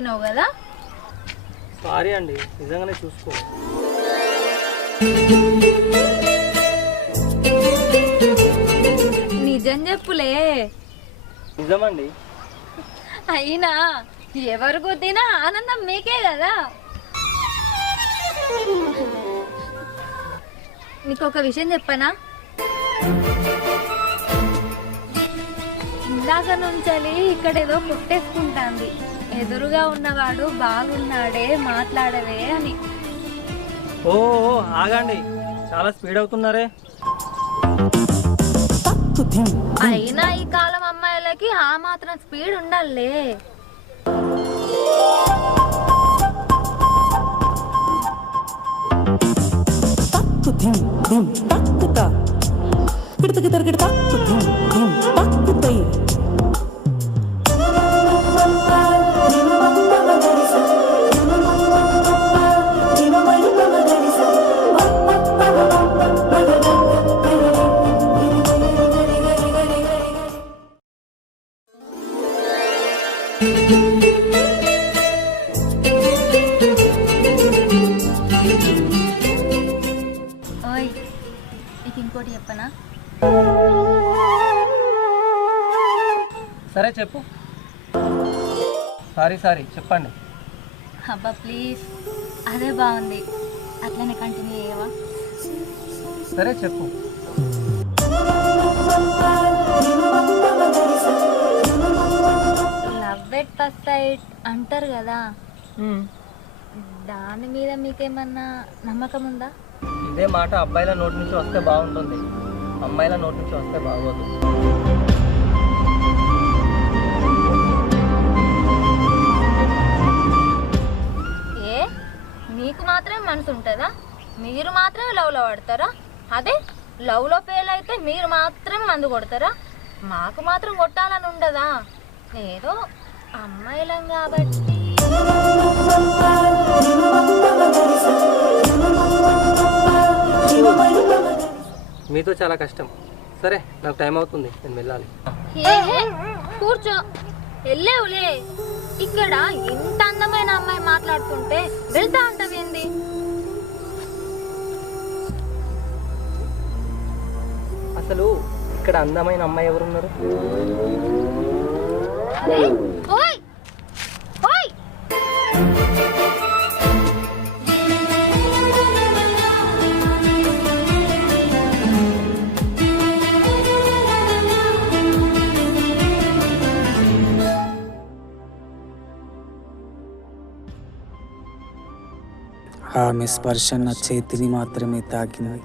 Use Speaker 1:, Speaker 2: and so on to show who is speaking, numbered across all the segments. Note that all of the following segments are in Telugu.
Speaker 1: గుద్దినావు కదా?
Speaker 2: సారీ అండి నిజంగానే చూసుకో.
Speaker 1: నిజం చెప్పులే.
Speaker 2: నిజమండి.
Speaker 1: అయినా ఎవరు గుద్దినా ఆనందం మీకే కదా? నీకు ఒక విషయం చెప్పనా? ఇందాక నుంచలి ఇక్కడ ఏదో ముట్టేసుకుంటాంది ఎదురుగా ఉన్నవాడు బాగున్నాడే మాట్లాడవే అని.
Speaker 2: ఓ ఆగండి. చాలా స్పీడ్ అవుతున్నారే.
Speaker 1: అయినా ఈ కాలం అమ్మాయిలకి ఆ మాత్రం స్పీడ్ ఉండాలే.
Speaker 3: తాక్కు ధిం ధిం తాక్కుతా. తరగడ తాక్కు
Speaker 2: సారీ సారీ చెప్పండి.
Speaker 1: అబ్బా ప్లీజ్. అదే బాగుంది. అట్లనే కంటిన్యూ చేయవా?
Speaker 2: సరే చెప్పు.
Speaker 1: లవ్ ఎట్ ఫస్ట్ సైట్ అంటారు కదా. దాని మీద మీకేమన్నా నమ్మకం ఉందా?
Speaker 2: ఇదే మాట అబ్బాయిల నోటి నుంచి వస్తే బాగుంటుంది. అమ్మాయిల నోటి నుంచి వస్తే బాగోదు.
Speaker 1: మీకు మాత్రమే మనసు ఉంటుందా? మీరు మాత్రమే లవ్లో పడతారా? అదే లవ్లో ఫెయిల్ అయితే మీరు మాత్రమే మందు కొడతారా? మాకు మాత్రం కొట్టాలని ఉండదా? ఏదో అమ్మాయిలం కాబట్టి.
Speaker 2: మీతో చాలా కష్టం. సరే నాకు టైం అవుతుంది. నేను వెళ్ళాలి.
Speaker 1: కూర్చో. వెళ్ళేవులే. ఇక్కడ ఇంత అందమైన అమ్మాయి మాట్లాడుతుంటే వెళ్తా అంటవేంది
Speaker 2: అసలు ఇక్కడ అందమైన అమ్మాయి ఎవరున్నారు?
Speaker 1: ఓయ్!
Speaker 3: ఆమె స్పర్శ నా చేతిని మాత్రమే తాకింది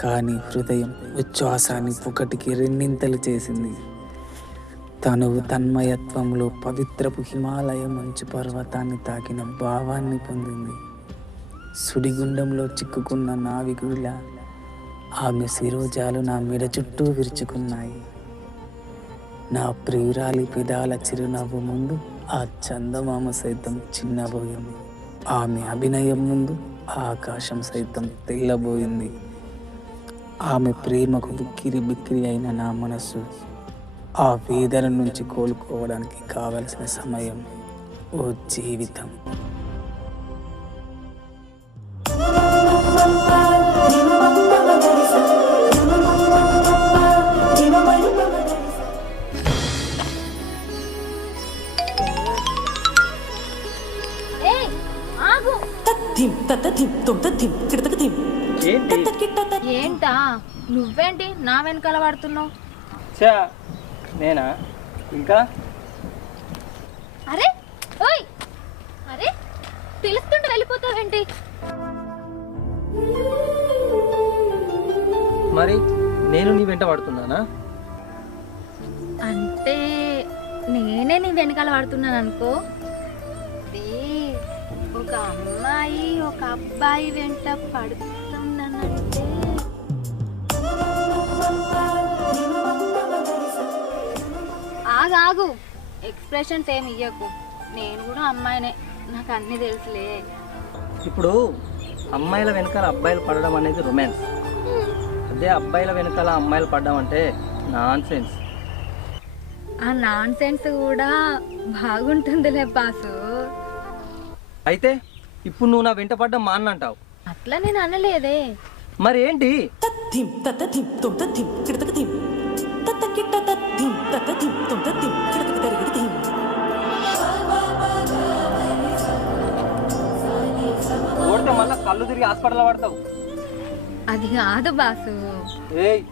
Speaker 3: కానీ హృదయం ఉచ్ఛ్వాసాన్ని ఒకటికి రెండింతలు చేసింది. తనువు తన్మయత్వంలో పవిత్రపు హిమాలయ మంచు పర్వతాన్ని తాకిన భావాన్ని పొందింది. సుడిగుండంలో చిక్కుకున్న నావికుడిలా ఆమె శిరోజాలు నా మెడ చుట్టూ విరుచుకున్నాయి. నా ప్రియురాలి పెదాల చిరునవ్వు ముందు ఆ చందమామ సైతం చిన్నబోయింది. ఆమె అభినయం ముందు ఆకాశం సైతం తెల్లబోయింది. ఆమె ప్రేమకు ఉక్కిరి బిక్కిరి అయిన నా మనస్సు ఆ వేదన నుంచి కోలుకోవడానికి కావలసిన సమయం ఓ జీవితం.
Speaker 2: ఏంటి?
Speaker 1: ఏంటా? నువ్వేంటి? నా వెనకాల పడుతున్నావు
Speaker 2: చా నేనా? ఇంకా?
Speaker 1: అరే ఓయ్! అరే పిలుస్తుంటే వెళ్ళిపోతావేంటి?
Speaker 2: మరి నేను నీ వెంట పడుతున్నానా
Speaker 1: అంటే నేనే నీ వెనకాల పడుతున్నాను అనుకో ఒక అమ్మాయి ఒక అబ్బాయి వెంట పడుతుందనంటే ఆగు ఆగు. ఎక్స్ప్రెషన్స్ ఏమి ఇయ్యకు. నేను కూడా అమ్మాయినే. నాకు అన్నీ తెలుసులే.
Speaker 2: ఇప్పుడు అమ్మాయిల వెనకాల అబ్బాయిలు పడడం అనేది రొమాన్స్ అదే అబ్బాయిల వెనకాల అమ్మాయిలు పడడం అంటే నాన్ సెన్స్
Speaker 1: ఆ నాన్ సెన్స్ కూడా బాగుంటుందిలే బాసు.
Speaker 2: అయితే ఇప్పుడు నువ్వు నా వెంట పడ్డం మాన్నంటావు
Speaker 1: అట్లా నేను అనలేదే.
Speaker 2: మరి ఏంటి
Speaker 3: తత్తిం తత్తతిం తుం తత్తిం కిడతక తిం తత్త కిట్ట తత్తిం తత్తతిం తుం తత్తిం కిడతక తరిగిడి తిం
Speaker 2: ఓడితే మళ్ళీ కళ్ళు తిరిగి హాస్పిటల్ పడతావు.
Speaker 1: అది కాదు బాసు.
Speaker 2: ఏయ్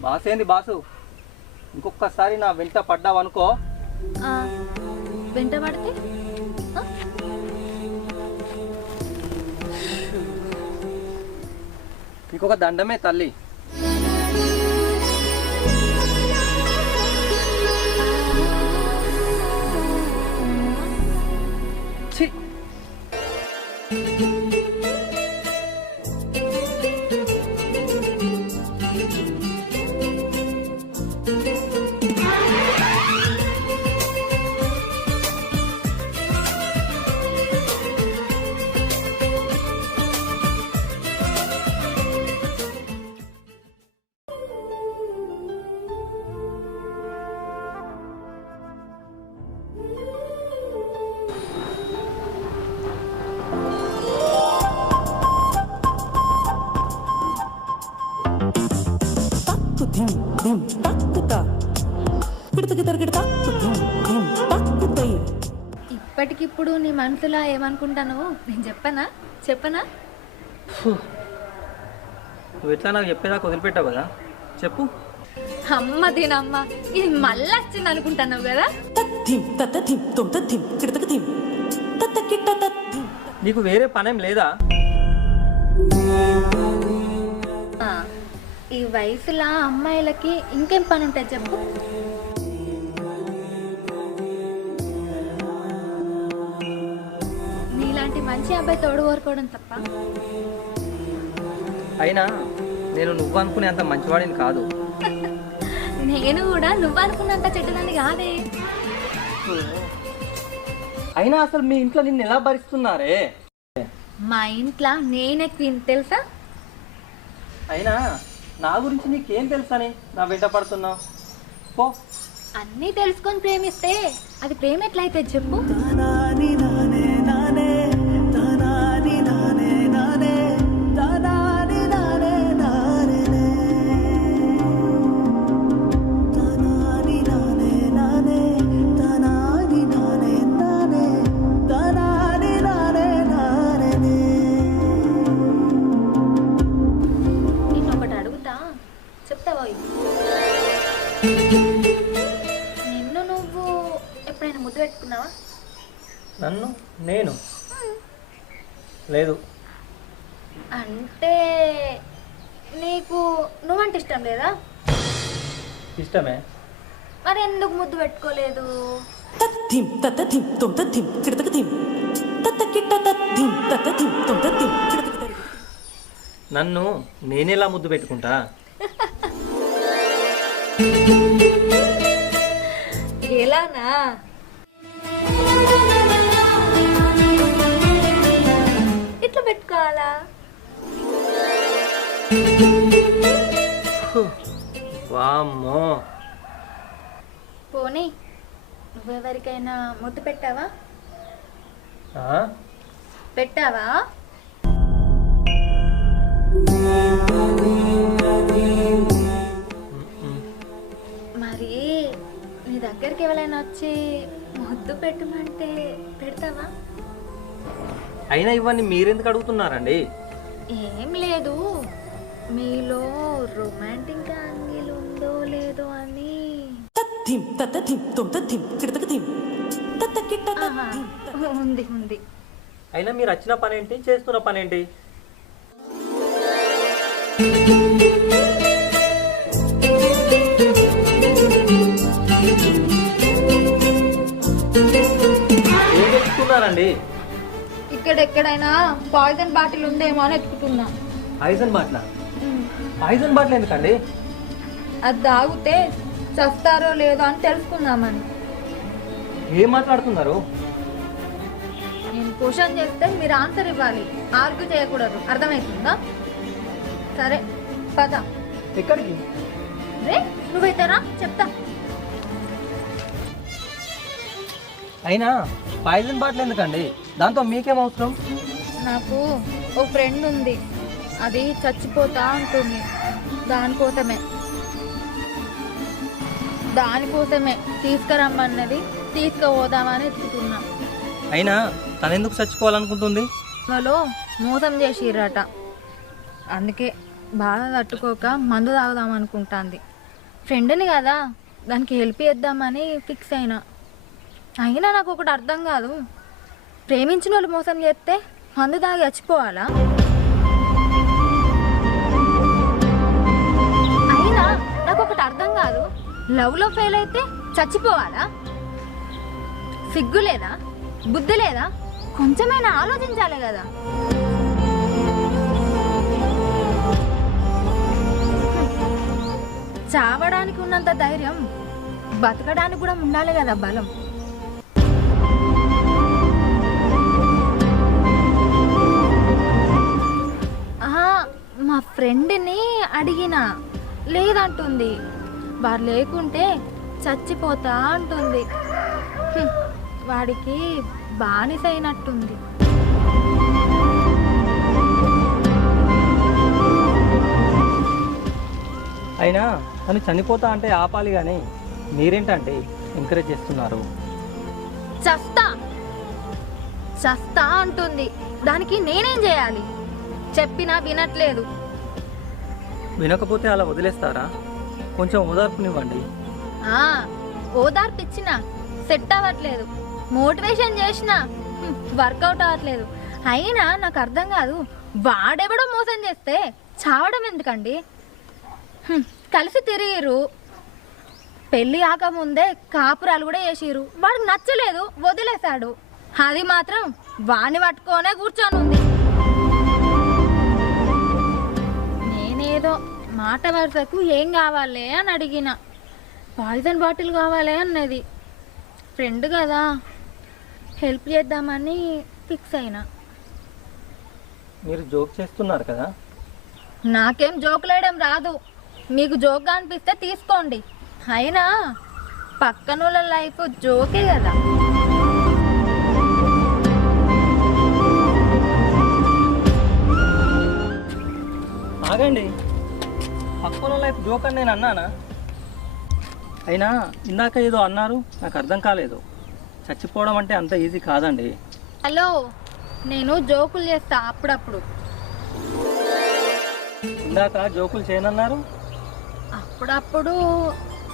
Speaker 2: బాసేంది బాసు? ఇంకొకసారి నా వెంట పడ్డావు అనుకో
Speaker 1: ఆ, వెంట పడితే? ఆ?
Speaker 2: ఇంకొక దండమే తల్లి
Speaker 1: ఇప్పటికిప్పుడు నీ మనసులో ఏమనుకుంటాను నేను చెప్పనా? చెప్పనా?
Speaker 2: నువ్వు ఎట్లా నాకు చెప్పేదాకా వదిలిపెట్టావు కదా? చెప్పు.
Speaker 1: అమ్మ దీనమ్మ ఇది మళ్ళీ వచ్చింది అనుకుంటున్నావు కదా?
Speaker 2: నీకు వేరే పనేం లేదా?
Speaker 1: ఈ వయసులో అమ్మాయిలకి ఇంకేం పని ఉంటుంది చెప్పు? మంచి అబ్బాయి తోడు కోరుకోవడం తప్ప?
Speaker 2: అయినా నేను నువ్వు అనుకునే అంత మంచివాడిని కాదు.
Speaker 1: నేను కూడా నువ్వు అనుకున్నంత చెడ్డదాన్ని కాదే.
Speaker 2: అయినా అసలు మీ ఇంట్లో నిన్ను ఎలా భరిస్తున్నారే?
Speaker 1: మా ఇంట్లో నేనే క్వీన్ తెలుసా?
Speaker 2: అయినా నా గురించి నీకేం తెలుసని నా వెంట పడుతున్నావు? పో.
Speaker 1: అన్నీ తెలుసుకొని ప్రేమిస్తే అది ప్రేమ ఎట్లయితే చెప్పు? నువ్వంటే ఇష్టం లేదా?
Speaker 2: ఇష్టమే.
Speaker 1: మరి ఎందుకు ముద్దు పెట్టుకోలేదు?
Speaker 3: తత్తిం తత్తతిం తుం తత్తిం కిడతక తిం తత్త కిట్ట తత్తిం తత్తతిం తుం తత్తిం కిడతక తరిగిడి
Speaker 2: నన్ను నేనేలా ముద్దు పెట్టుకుంటా?
Speaker 1: ఎలానా? ఇట్లా పెట్టుకోవాలా?
Speaker 2: వామ్మో.
Speaker 1: పోనీ నువ్వెవరికైనా ముద్దు పెట్టావా?
Speaker 2: ఆ?
Speaker 1: పెట్టావా? మరి నీ దగ్గరికి ఎవరైనా వచ్చి ముద్దు పెట్టమంటే పెడతావా?
Speaker 2: అయినా ఇవన్నీ మీరెందుకు అడుగుతున్నారండి?
Speaker 1: ఏం లేదు. మీలో రొమాంటిక్ యాంగిల్ ఉందో లేదో అని.
Speaker 3: తత్తిం తత్తతిం తుం తత్తిం తత్త
Speaker 1: ఉంది ఉంది.
Speaker 2: అయినా మీరు వచ్చిన పనేంటి చేస్తున్న పనేంటి? ఏం చెప్తున్నారండి
Speaker 1: ఇక్కడెక్కడైనా పాయిజన్ బాటిల్ ఉందేమో అని ఎత్తుకుతున్నా.
Speaker 2: పాయిజన్ బాట్ల పాయిజన్ బాట్ల ఎందుకండి?
Speaker 1: అది తాగితే చస్తారో లేదో అని తెలుసుకుందామని.
Speaker 2: ఏం మాట్లాడుతున్నారు?
Speaker 1: నేను క్వశ్చన్ చేస్తే మీరు ఆన్సర్ ఇవ్వాలి. ఆర్గ్యూ చేయకూడదు. అర్థమవుతుందా సరే పద.
Speaker 2: ఎక్కడికి?
Speaker 1: రే నువ్వైతే రా చెప్తా.
Speaker 2: అయినా పాయిజన్ బాటిల్ ఎందుకండి? దాంతో మీకేం అవసరం?
Speaker 1: నాకు ఓ ఫ్రెండ్ ఉంది. అది చచ్చిపోతా ఉంటుంది దానికోసమే. దానికోసమే తీసుకురమ్మన్నది తీసుకుపోదామని ఎత్తుకున్నా.
Speaker 2: అయినా తను ఎందుకు చచ్చిపోవాలనుకుంటుంది?
Speaker 1: వాళ్ళు మోసం చేసిర్రట. అందుకే బాధ తట్టుకోక మందు తాగుదాం అనుకుంటాంది ఫ్రెండ్ని కదా దానికి హెల్ప్ చేద్దామని ఫిక్స్ అయినా. అయినా నాకు ఒకటి అర్థం కాదు. ప్రేమించిన వాళ్ళు మోసం చేస్తే మందు తాగి చచ్చిపోవాలా? ఒకటి అర్థం కాదు. లవ్లో ఫెయిల్ అయితే చచ్చిపోవాలా? సిగ్గు లేదా బుద్ధి లేదా కొంచెమైనా ఆలోచించాలి కదా. చావడానికి ఉన్నంత ధైర్యం బతకడానికి కూడా ఉండాలి కదా బలం. ఆహా, మా ఫ్రెండ్ని అడిగిన. లేదంటుంది. వారు లేకుంటే చచ్చిపోతా అంటుంది. వాడికి బానిసైనట్టుంది.
Speaker 2: అయినా తను చనిపోతా అంటే ఆపాలి కానీ మీరేంటంటే ఎంకరేజ్ చేస్తున్నారు?
Speaker 1: చస్తా! చస్తా అంటుంది. దానికి నేనేం చేయాలి? చెప్పినా వినట్లేదు.
Speaker 2: వినకపోతే అలా వదిలేస్తారా? కొంచెం ఓదార్పునివ్వండి.
Speaker 1: ఆ ఓదార్పిచ్చిన సెట్ అవ్వట్లేదు. మోటివేషన్ చేసిన వర్కౌట్ అవ్వట్లేదు. అయినా నాకు అర్థం కాదు వాడెవడో మోసం చేస్తే చావడం ఎందుకండి? హ్మ్, కలిసి తిరిగిరు పెళ్ళి కాకముందే కాపురాలు కూడా చేసిరు వాడికి నచ్చలేదు వదిలేశాడు. అది మాత్రం వాణ్ణి పట్టుకోనే కూర్చొని ఉంది మాట వరుసకు ఏం కావాలి అని అడిగిన. పాయిజన్ బాటిల్ కావాలి అన్నది. ఫ్రెండ్ కదా హెల్ప్ చేద్దామని ఫిక్స్ అయినా.
Speaker 2: మీరు జోక్ చేస్తున్నారు కదా?
Speaker 1: నాకేం జోకులేయడం రాదు. మీకు జోక్గా అనిపిస్తే తీసుకోండి. అయినా పక్కనుల లైఫ్ జోకే కదా.
Speaker 2: ఆగండి. పక్కన లైఫ్ జోక్ అని నేను అన్నానా? అయినా ఇందాక ఏదో అన్నారు నాకు అర్థం కాలేదు. చచ్చిపోవడం అంటే అంత ఈజీ కాదండి.
Speaker 1: హలో నేను జోకులు చేస్తా అప్పుడప్పుడు.
Speaker 2: ఇందాక జోకులు చేయనన్నారు?
Speaker 1: అప్పుడప్పుడు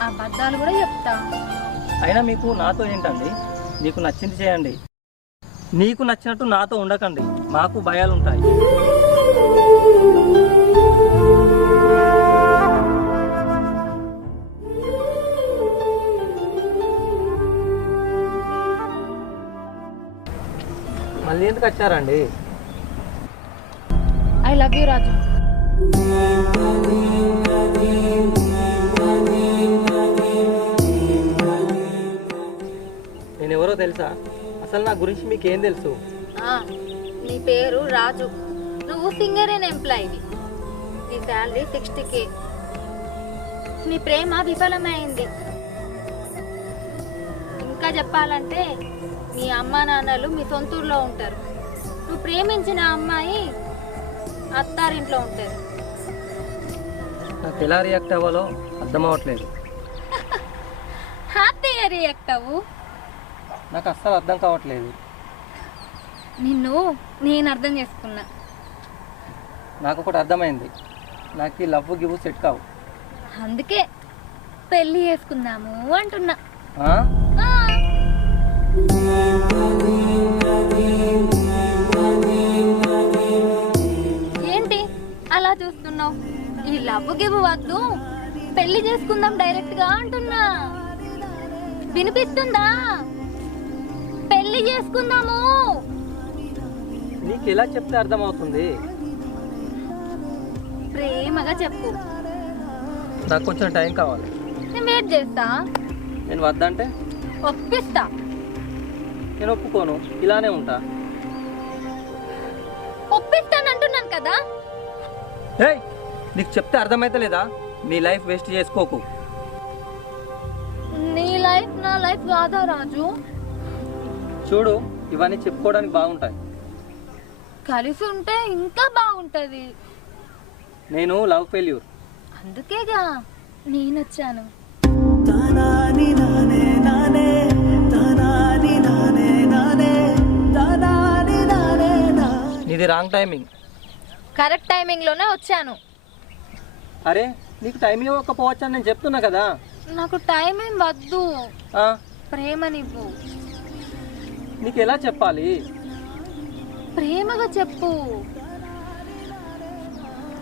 Speaker 1: అబద్ధాలు కూడా చెప్తా.
Speaker 2: అయినా మీకు నాతో ఏంటండి? మీకు నచ్చింది చేయండి. నీకు నచ్చినట్టు నాతో ఉండకండి. మాకు భయాలు ఉంటాయి మళ్ళీ ఎందుకు వచ్చారండి?
Speaker 1: ఐ లవ్ యూ రాజు
Speaker 2: నేను ఎవరో తెలుసా? అసలు నా గురించి మీకు ఏం తెలుసు?
Speaker 1: ఆ, నీ పేరు రాజు. నువ్వు సింగర్ అండ్ ఎంప్లాయీవి నీ శాలరీ సిక్స్టీ కే నీ ప్రేమ విఫలమైంది. ఇంకా చెప్పాలంటే మీ అమ్మ నాన్నలు మీ సొంతూరులో ఉంటారు. నువ్వు ప్రేమించిన అమ్మాయి అత్తారింట్లో ఉంటుంది
Speaker 2: నాకు ఎలా రియాక్ట్ అవ్వాలో అర్థం అవ్వట్లేదు.
Speaker 1: హ్యాపీ రియాక్ట్ అవ్వు
Speaker 2: నాకు అస్సలు అర్థం కావట్లేదు.
Speaker 1: నిన్ను నేను అర్థం చేసుకున్నా.
Speaker 2: నాకు ఒకటి అర్థమైంది. నాకు ఈ లవ్ గివ్ సెట్ కావు.
Speaker 1: అందుకే పెళ్ళి చేసుకుందాము అంటున్నా. ఏంటి అలా చూస్తున్నావు? ఈ లవ్ గివ్ వద్దు. పెళ్ళి చేసుకుందాం డైరెక్ట్గా అంటున్నా. వినిపిస్తుందా? పెళ్ళి చేసుకుందాము.
Speaker 2: నీకు ఎలా చెప్తే అర్థమవుతుంది?
Speaker 1: ప్రేమగా చెప్పు.
Speaker 2: నాకు కొంచెం టైం కావాలి.
Speaker 1: నేను వెయిట్ చేస్తా.
Speaker 2: నేను వద్దంటే?
Speaker 1: ఒప్పిస్తా.
Speaker 2: నేను ఒప్పుకోను ఇలానే ఉంటా.
Speaker 1: ఒప్పిస్తానంటున్నాను కదా.
Speaker 2: ఏయ్ నీకు చెప్తే అర్థమైతలేదా నీ లైఫ్ వేస్ట్ చేసుకోకు.
Speaker 1: నీ లైఫ్ నా లైఫ్ కాదా రాజు?
Speaker 2: చూడు ఇవన్నీ చెప్పుకోవడానికి బాగుంటాయి.
Speaker 1: కలిసి ఉంటే ఇంకా బాగుంటది.
Speaker 2: నేను లవ్ ఫెయిల్యూర్.
Speaker 1: అందుకేగా నేను వచ్చాను.
Speaker 2: నీది రాంగ్ టైమింగ్
Speaker 1: కరెక్ట్ టైమింగ్లోనే వచ్చాను.
Speaker 2: అరే నీకు టైం ఇవ్వకపోవచ్చు అని నేను చెప్తున్నా కదా.
Speaker 1: నాకు టైమింగ్ వద్దు.
Speaker 2: ఆ,
Speaker 1: ప్రేమనివ్వు.
Speaker 2: నీకు ఎలా చెప్పాలి?
Speaker 1: ప్రేమగా చెప్పు.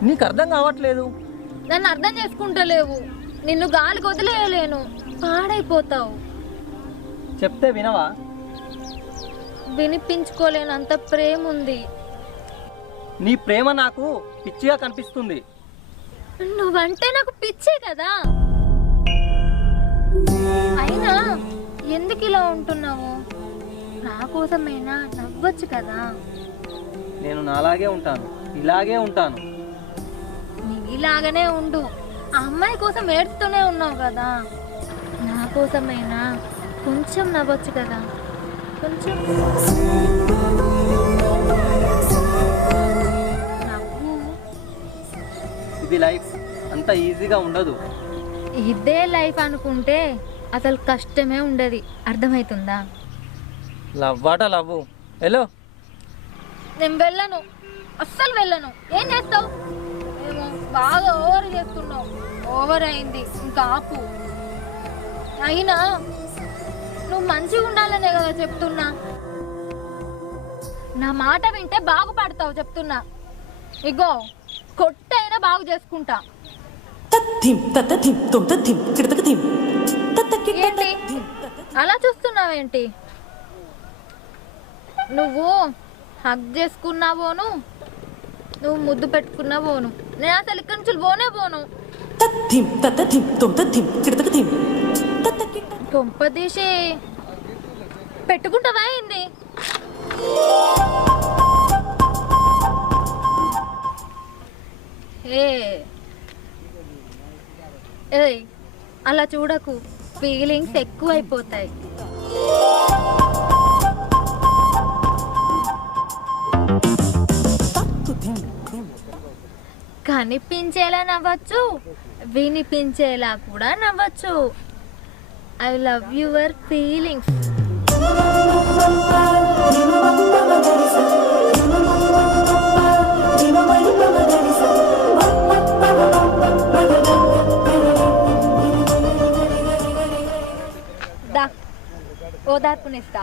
Speaker 2: నీకు అర్థం కావట్లేదు.
Speaker 1: నన్ను అర్థం చేసుకుంటలేవు. నిన్ను గాలికి వదిలేయలేను. పాడైపోతావు.
Speaker 2: చెప్తే వినవా?
Speaker 1: వినిపించుకోలేనంత ప్రేమ ఉంది
Speaker 2: నీ ప్రేమ నాకు పిచ్చిగా కనిపిస్తుంది.
Speaker 1: నువ్వంటే నాకు పిచ్చే కదా. అయినా ఎందుకు ఇలా ఉంటున్నావు? నా కోసమైనా నవ్వచ్చు కదా.
Speaker 2: నేను నాలాగే ఉంటాను ఇలాగే ఉంటాను.
Speaker 1: నీలాగానే ఉండు. ఆ అమ్మాయి కోసం ఏడుస్తూనే ఉన్నావు కదా. నా కోసమైనా కొంచెం నవ్వచ్చు కదా. కొంచెం
Speaker 2: ఇది లైఫ్ అంత ఈజీగా ఉండదు.
Speaker 1: ఇదే లైఫ్ అనుకుంటే అసలు కష్టమే ఉండదు. అర్థమవుతుందా
Speaker 2: లవ్ ఆట లవ్ హలో
Speaker 1: నేను వెళ్ళను. అస్సలు వెళ్ళను. ఏం చేస్తావు? ఏమో బాగా ఓవర్ చేస్తున్నావు. ఓవర్ అయింది. ఇంకా ఆపు. అయినా నువ్వు మంచిగా ఉండాలనే కదా చెప్తున్నా. నా మాట వింటే బాగుపడతావు చెప్తున్నా. ఇగో కొట్టైనా బాగు చేసుకుంటా. అలా చూస్తున్నావేంటి? నువ్వు హగ్ చేసుకున్నావోను? నువ్వు ముద్దు పెట్టుకున్నావోను? నేను అసలు ఇక్కడి నుంచి పోనే పోను.
Speaker 3: తత్తిం తత్తతిం తుం తత్తిం కిడతకతిం తత్తకి
Speaker 1: కొంప తీసి పెట్టుకుంటావా ఏంది? ఏ. ఏయ్ అలా చూడకు. ఫీలింగ్స్ ఎక్కువైపోతాయి. కనిపించేలా నవ్వచ్చు వినిపించేలా కూడా నవ్వచ్చు. I love your feelings. The ఓదార్పునిస్తా